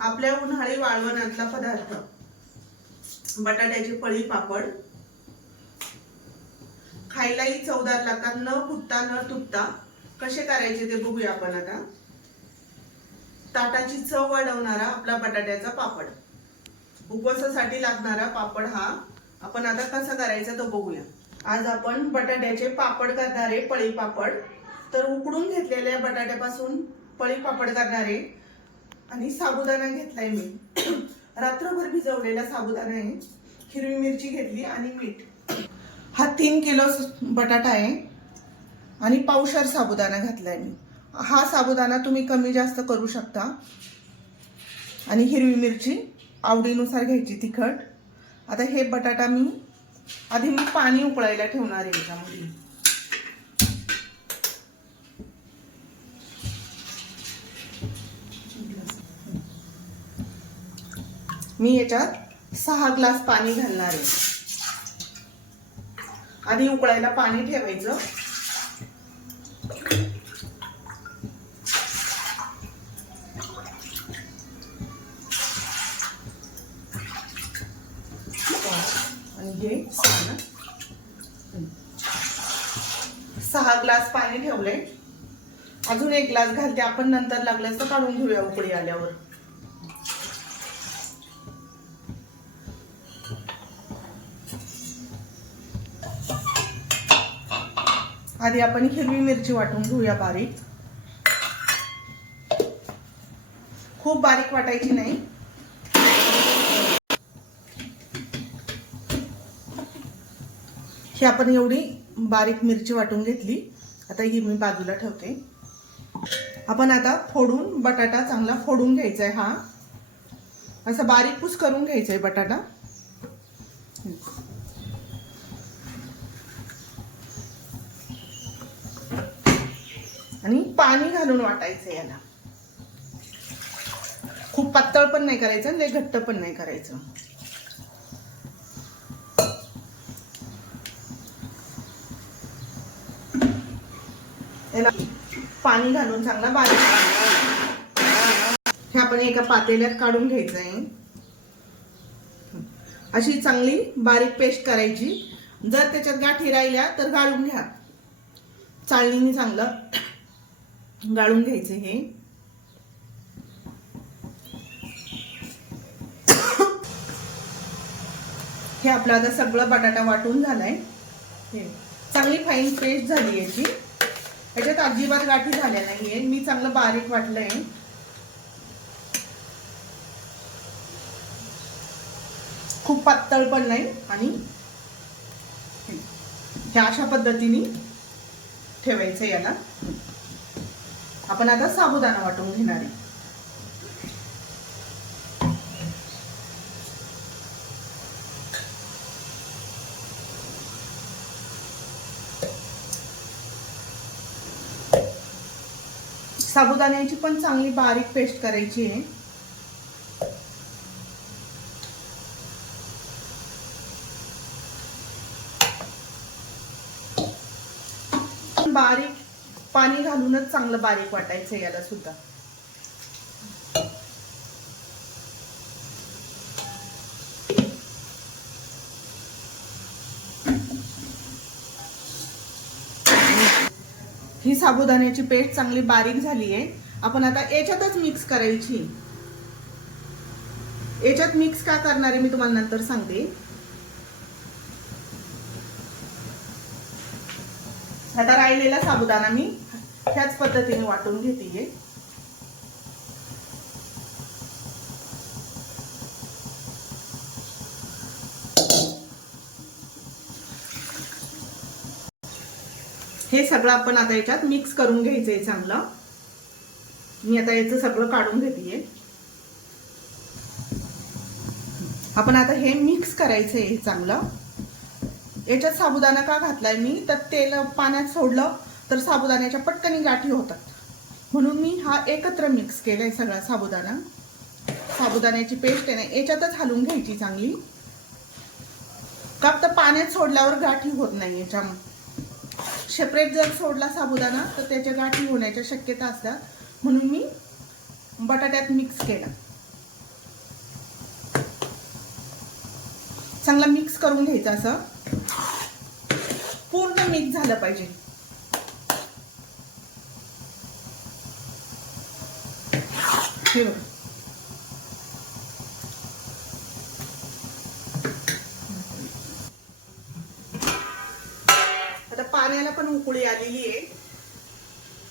आपल्या उन्हाळी वाळवणातला पदार्थ बटाट्याचे पळी पापड खायलाही चवदार लागतात, न फुटता न तुटता. कसे करायचे ते बघूया आपण आता. ताटाची चव वाढवणारा आपला बटाट्याचा पापड, उपवासासाठी लागणारा पापड हा आपण आता कसा करायचा तो बघूया. आज आपण बटाट्याचे पापड करणारे पळी पापड. तर उकडून घेतलेल्या बटाट्यापासून पळी पापड करणारे आणि साबुदाणा घेतलाय मी. रात्रभर भिजवलेला साबुदाणा आहे. हिरवी मिरची घेतली आणि मीठ. हा 3 किलो बटाटा आहे आणि पावशर साबुदाणा घातलाय मी. हा साबुदाणा तुम्ही कमी जास्त करू शकता. आणि हिरवी मिरची आवडीनुसार घ्यायची, तिखट. आता हे बटाटा आधी मी पाणी उकळायला ठेवणार आहे याच्यामध्ये. मी याच्यात 6 ग्लास पाणी घालणार आहे. आधी उकळायला पाणी ठेवायचं. आणि हे 6 ग्लास पाणी ठेवले. अजून 1 ग्लास घालते, आपण नंतर लागल्यास तर काढून घेऊया उकळी आल्यावर. आधी आपण हिरवी मिरची वाटून घेऊया बारीक. खूप बारीक वाटायची नाही. ही आपण एवढी बारीक मिरची वाटून घेतली. आता ही मी बाजूला ठेवते. आपण आता फोडून बटाटा चांगला फोडून घ्यायचा आहे. हा असा बारीक कुस करून घ्यायचा आहे बटाटा. आणि पाणी घालून वाटायचं याला. खूप पातळ पण नाही करायचं आणि लय घट्ट पण नाही करायचं. याला पाणी घालून चांगला बारीक. हे आपण एका पातेल्यात काढून घ्यायचं आहे. अशी चांगली बारीक पेस्ट करायची. जर त्याच्यात गाठी राहिल्या तर गाळून घ्या. चाळणीने चांगलं गाळून घ्यायचे. हे आपलं आता सगळं बटाटा वाटून झालाय. चांगली फाईन पेस्ट झाली याची. याच्यात अजिबात गाठी झाल्या नाहीये. मी चांगलं बारीक वाटलंय. खूप पातळ पण नाही. आणि ह्या अशा पद्धतीने ठेवायचं याला. आपण आता साबुदाणा वाटून घेणार आहे. साबुदाण्याची पण चांगली बारीक पेस्ट करायची आहे. बारीक पाणी घालूनच चांगलं बारीक वाटायचं याला सुद्धा. ही साबुदाण्याची पेस्ट चांगली बारीक झाली आहे. आपण आता याच्यातच मिक्स करायची. याच्यात मिक्स का करणार आहे मी तुम्हाला नंतर सांगते. आता राहिलेला साबुदाणा मी ह्याच पद्धतीने वाटून घेते. हे सगळं आपण आता याच्यात मिक्स करून घ्यायचंय चांगलं. मी आता याचं सगळं काढून घेते. आपण आता हे मिक्स करायचंय हे चांगलं. याच्यात साबुदाणा का घातलाय मी तर तेल पाण्यात सोडलं तर साबुदाण्याच्या पटकन गाठी होतात, म्हणून मी हा एकत्र मिक्स केलाय सगळा साबुदाणा. साबुदाण्याची पेस्ट आहे ना याच्यातच हलवून घ्यायची चांगली. का तर पाण्यात सोडल्यावर गाठी होत नाही. याच्या सेपरेट जर सोडला साबुदाणा तर त्याच्या गाठी होण्याच्या शक्यता असतात, म्हणून मी बटाट्यात मिक्स केला. चांगला मिक्स करून घ्यायचा, असं पूर्ण मिक्स झालं पाहिजे. हे बघा. आता पाण्याला पण उकळी आलेली आहे.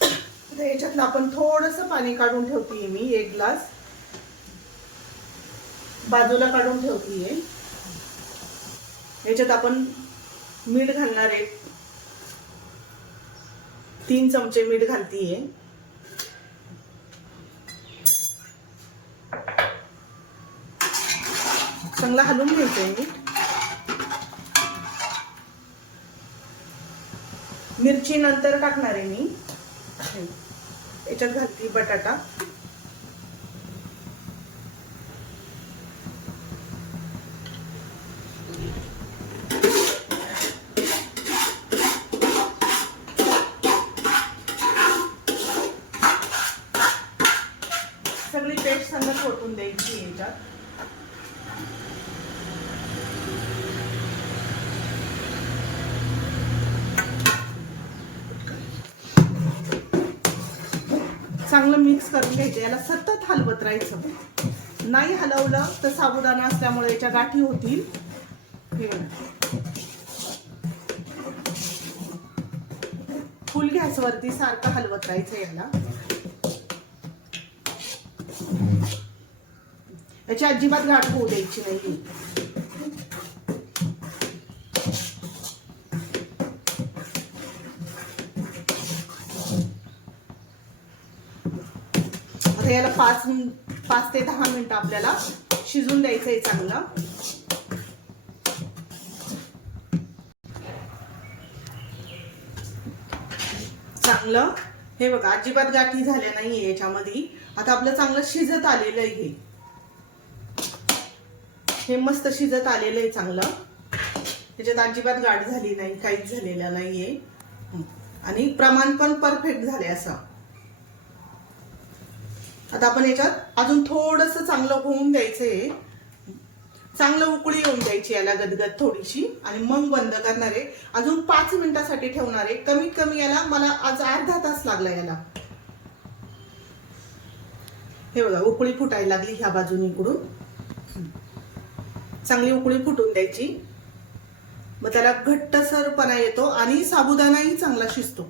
आता याच्यातलं आपण थोडंसं पाणी काढून ठेवतीये मी, 1 ग्लास बाजूला काढून ठेवतीये. याच्यात आपण मीठ घालणार आहे, 3 चमचे मीठ घालतीये. चांगला हलवून घ्यायचंय मीठ. मिरची नंतर टाकणार आहे मी. याच्यात घालते बटाटा. सगळी पेस्ट संगत ओतून द्यायची याच्यात. चांगलं मिक्स करून घ्यायचं. याला सतत हलवत राहायचं. नाही हलवलं तर साबुदाणा असल्यामुळे याच्या गाठी होतील. फुल गॅसवरती सारखं हलवत राहायचं याला. याची अजिबात गाठ होऊ द्यायची नाही. आता याला 5 ते 10 मिनिटं आपल्याला शिजून द्यायचं आहे चांगलं. चांगलं हे बघा, अजिबात गाठी झाल्या नाहीये याच्यामध्ये. आता आपलं चांगलं शिजत आलेलं आहे. हे मस्त शिजत आलेलं आहे चांगलं. त्याच्यात अजिबात गाठ झाली नाही, काहीच झालेलं नाहीये. आणि प्रमाण पण परफेक्ट झाले असं. आता आपण याच्यात अजून थोडंसं चांगलं होऊन द्यायचंय. चांगलं उकळी येऊन द्यायची याला, गदगद थोडीशी. आणि मग बंद करणार आहे. अजून 5 मिनिटासाठी ठेवणार आहे. कमीत कमी याला मला आज अर्धा तास लागला याला. हे बघा, उकळी फुटायला लागली ह्या बाजूने इकडून. चांगली उकळी फुटून द्यायची. मग त्याला घट्टसरपणा येतो आणि साबुदाणाही चांगला शिजतो.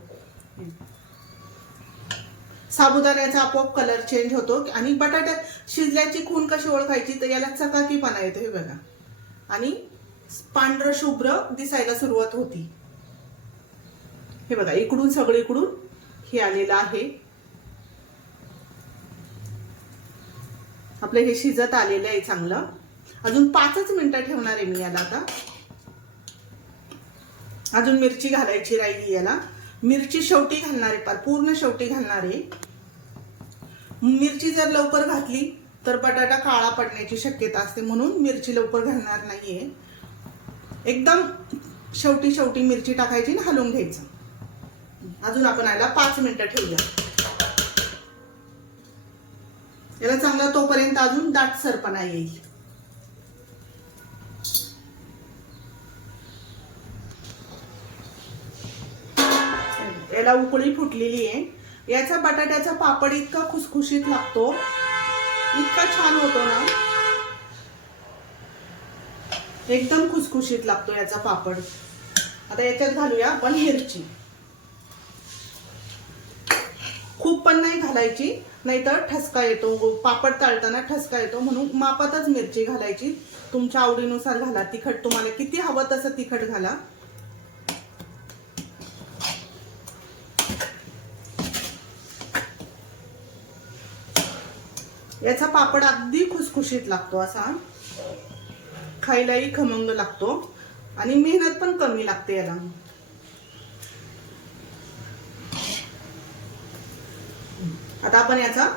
साबुदाण्याचा आपोआप कलर चेंज होतो. आणि बटाट्यात शिजल्याची खून कशी ओळखायची, तर याला चकाकीपणा येतो. हे बघा, आणि पांढरं शुभ्र दिसायला सुरुवात होती. हे बघा, इकडून सगळीकडून हे आलेलं आहे. आपलं हे शिजत आलेलं आहे चांगलं. अजून 5च मिनिटं ठेवणार आहे मी याला. आता अजून मिरची घालायची राहिली याला. मिरची शेवटी घालणार आहे, पूर्ण शेवटी घालणार आहे. मिरची जर लवकर घातली तर बटाटा काळा पडण्याची शक्यता असते, म्हणून मिरची लवकर घालणार नाहीये. एकदम शेवटी मिरची टाकायची आणि हलवून घ्यायचं. अजून आपण याला 5 मिनिटं ठेवूया. याला चांगला तोपर्यंत अजून दाटसरपणा येईल. याला उकळी फुटलेली आहे. याचा बटाट्याचा पापड इतका खुसखुशीत लागतो, इतका छान होतो ना, एकदम खुसखुशीत लागतो याचा पापड. आता याच्यात घालूया आपण मिरची. खूप पण नाही घालायची, नाहीतर ठसका येतो. पापड तळताना ठसका येतो, म्हणून मापातच मिरची घालायची. तुमच्या आवडीनुसार घाला. तिखट तुम्हाला किती हवं तसं तिखट घाला. याचा पापड अगदी खुसखुशीत लागतो, असा खायलाही खमंग लागतो आणि मेहनत पण कमी लागते याला. आता आपण याचा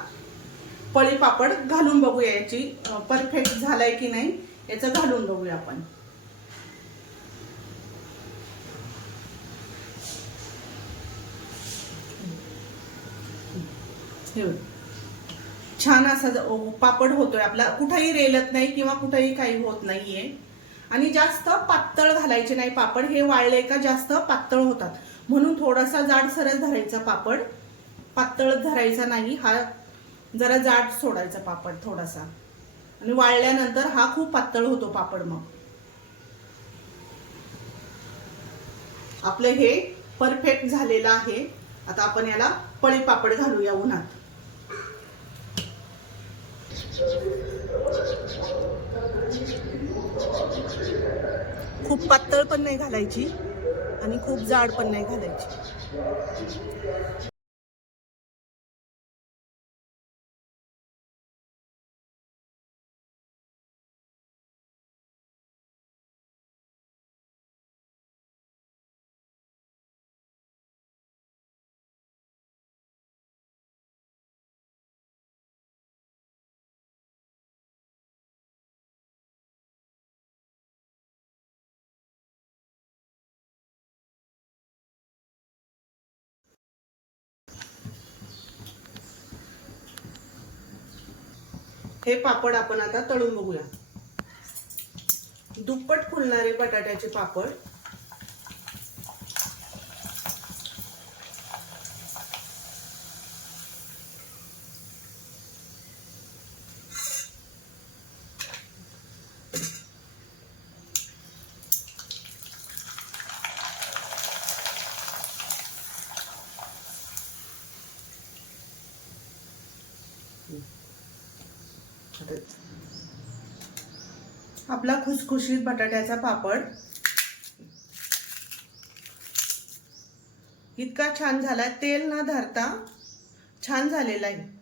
पळी पापड घालून बघूया. याची परफेक्ट झालाय की नाही याचं घालून बघूया आपण. छान असा पापड होतोय आपला. कुठेही रेलत नाही किंवा कुठेही काही होत नाहीये. आणि जास्त पातळ घालायचे नाही पापड, हे वाळले का जास्त पातळ होतात, म्हणून थोडासा जाडसरच धरायचा पापड, पातळ धरायचा नाही, हा जरा जाड सोडायचा पापड थोडासा, आणि वाळल्यानंतर हा खूप पातळ होतो पापड. मग आपलं हे परफेक्ट झालेलं आहे. आता आपण याला पळी पापड घालूया उन्हात. खूप पातळ पण नाही घालायची आणि खूप जाड पण नाही घालायची. हे पापड आपण आता तळून बघूया. दुप्पट फुलणारे बटाट्याचे पापड. आपला खुसखुशीत बटाट्याचा पापड इतका छान झाला, तेल न धरता छान झालेला आहे.